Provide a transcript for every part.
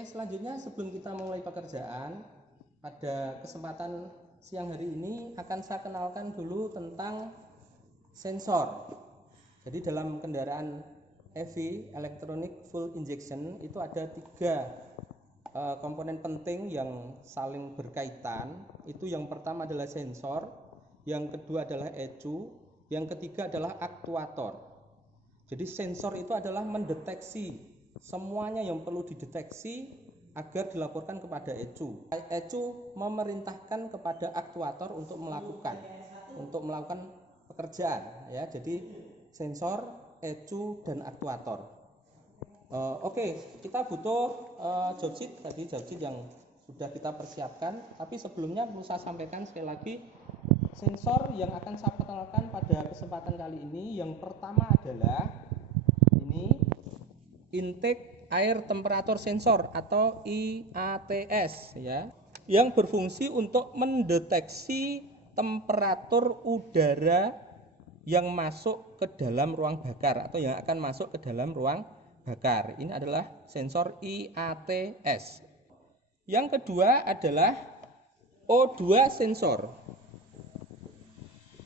Oke, selanjutnya sebelum kita mulai pekerjaan, pada kesempatan siang hari ini akan saya kenalkan dulu tentang sensor. Jadi dalam kendaraan EV, Electronic Fuel Injection, itu ada tiga komponen penting yang saling berkaitan. Itu yang pertama adalah sensor, yang kedua adalah ECU, yang ketiga adalah aktuator. Jadi sensor itu adalah mendeteksi semuanya yang perlu dideteksi agar dilaporkan kepada ECU. ECU memerintahkan kepada aktuator untuk melakukan pekerjaan, ya. Jadi sensor, ECU, dan aktuator. Oke, kita butuh job sheet tadi, job sheet yang sudah kita persiapkan. Tapi sebelumnya perlu saya sampaikan sekali lagi, sensor yang akan saya perkenalkan pada kesempatan kali ini, yang pertama adalah ini intake air temperature sensor atau IATS, ya, yang berfungsi untuk mendeteksi temperatur udara yang masuk ke dalam ruang bakar atau yang akan masuk ke dalam ruang bakar. Ini adalah sensor IATS. Yang kedua adalah O2 sensor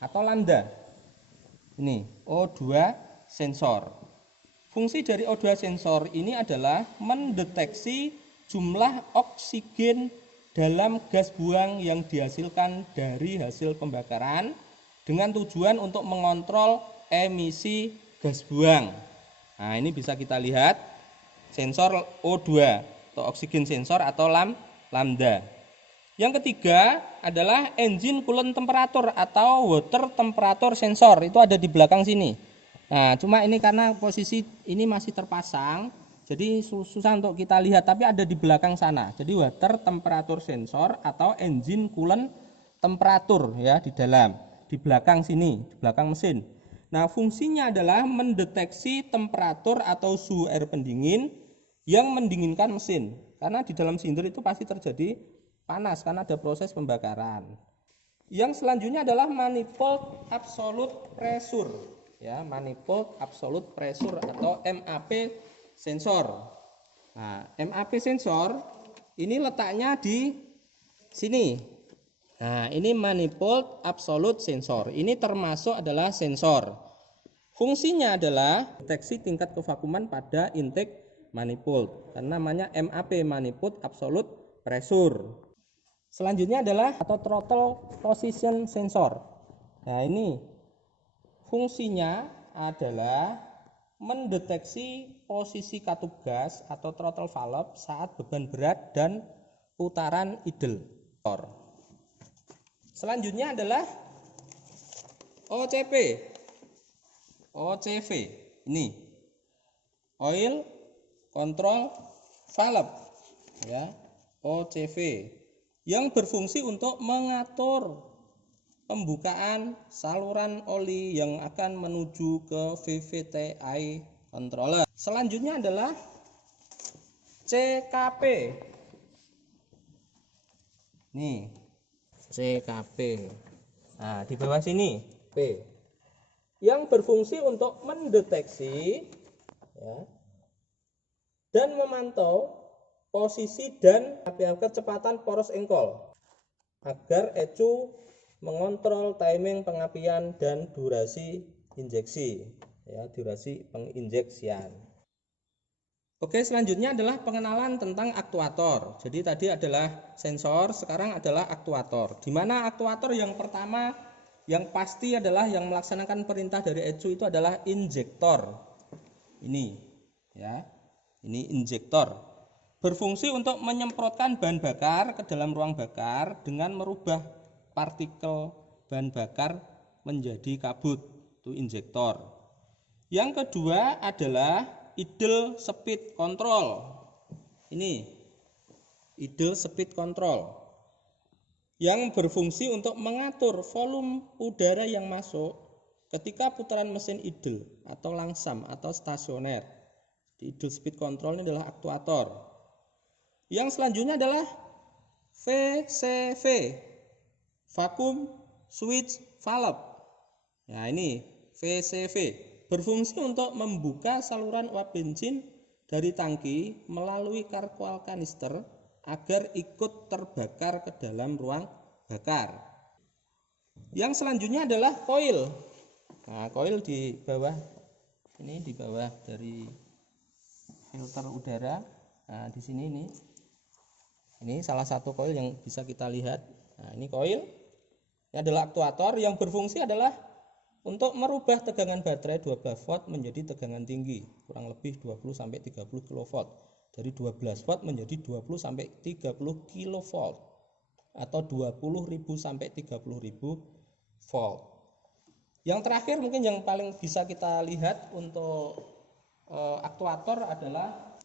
atau lambda. Ini O2 sensor. Fungsi dari O2 sensor ini adalah mendeteksi jumlah oksigen dalam gas buang yang dihasilkan dari hasil pembakaran dengan tujuan untuk mengontrol emisi gas buang. Nah, ini bisa kita lihat sensor O2 atau oksigen sensor atau lambda. Yang ketiga adalah engine coolant temperature atau water temperature sensor. Itu ada di belakang sini. Nah, cuma ini karena posisi ini masih terpasang, jadi susah untuk kita lihat, tapi ada di belakang sana. Jadi water temperature sensor atau engine coolant temperature, ya, di dalam, di belakang sini, di belakang mesin. Nah, fungsinya adalah mendeteksi temperatur atau suhu air pendingin yang mendinginkan mesin. Karena di dalam silinder itu pasti terjadi panas karena ada proses pembakaran. Yang selanjutnya adalah manifold absolute pressure, ya, manifold absolute pressure atau MAP sensor. Nah, MAP sensor ini letaknya di sini. Nah, ini manifold absolute sensor. Ini termasuk adalah sensor. Fungsinya adalah deteksi tingkat kevakuman pada intake manifold. Karena namanya MAP, manifold absolute pressure. Selanjutnya adalah atau throttle position sensor. Nah, ini fungsinya adalah mendeteksi posisi katup gas atau throttle valve saat beban berat dan putaran idle. Selanjutnya adalah OCV. Ini oil control valve, ya, OCV, yang berfungsi untuk mengatur pembukaan saluran oli yang akan menuju ke VVTi controller. Selanjutnya adalah CKP. Nih, CKP. Nah, di bawah sini P, yang berfungsi untuk mendeteksi, ya, dan memantau posisi dan kecepatan poros engkol agar ECU mengontrol timing pengapian dan durasi injeksi, ya, durasi penginjeksian. Oke, selanjutnya adalah pengenalan tentang aktuator. Jadi tadi adalah sensor, sekarang adalah aktuator. Di mana aktuator yang pertama yang pasti adalah yang melaksanakan perintah dari ECU itu adalah injektor. Ini, ya. Ini injektor. Berfungsi untuk menyemprotkan bahan bakar ke dalam ruang bakar dengan merubah partikel bahan bakar menjadi kabut. Itu injektor. Yang kedua adalah idle speed control. Ini idle speed control yang berfungsi untuk mengatur volume udara yang masuk ketika putaran mesin idle atau langsam atau stasioner. Idle speed control ini adalah aktuator. Yang selanjutnya adalah VCV, vacuum switch valve. Nah, ini VCV berfungsi untuk membuka saluran uap bensin dari tangki melalui karkoal kanister agar ikut terbakar ke dalam ruang bakar. Yang selanjutnya adalah koil. Nah, koil di bawah ini, di bawah dari filter udara. Nah, di sini ini salah satu koil yang bisa kita lihat. Nah, ini koil. Ini adalah aktuator yang berfungsi adalah untuk merubah tegangan baterai 12 volt menjadi tegangan tinggi, kurang lebih 20 sampai 30 kV. Dari 12 volt menjadi 20 sampai 30 kV atau 20.000 sampai 30.000 volt. Yang terakhir mungkin yang paling bisa kita lihat untuk aktuator adalah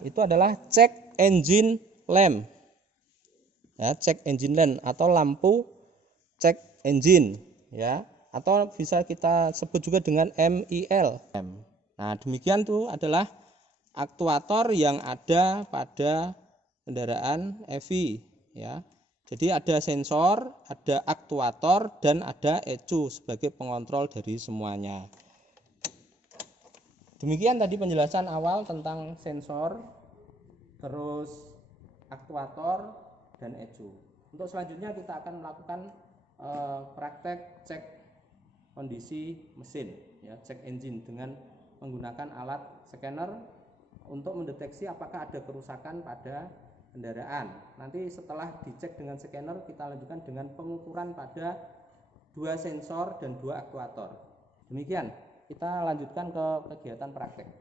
itu adalah check engine lamp. Ya, check engine lamp atau lampu check engine, ya, atau bisa kita sebut juga dengan MIL. Nah, demikian tuh adalah aktuator yang ada pada kendaraan EV, ya. Jadi ada sensor, ada aktuator, dan ada ECU sebagai pengontrol dari semuanya. Demikian tadi penjelasan awal tentang sensor, terus aktuator, dan ECU. Untuk selanjutnya kita akan melakukan praktek cek kondisi mesin, ya, cek engine dengan menggunakan alat scanner untuk mendeteksi apakah ada kerusakan pada kendaraan. Nanti setelah dicek dengan scanner, kita lanjutkan dengan pengukuran pada 2 sensor dan 2 aktuator. Demikian, kita lanjutkan ke kegiatan praktek.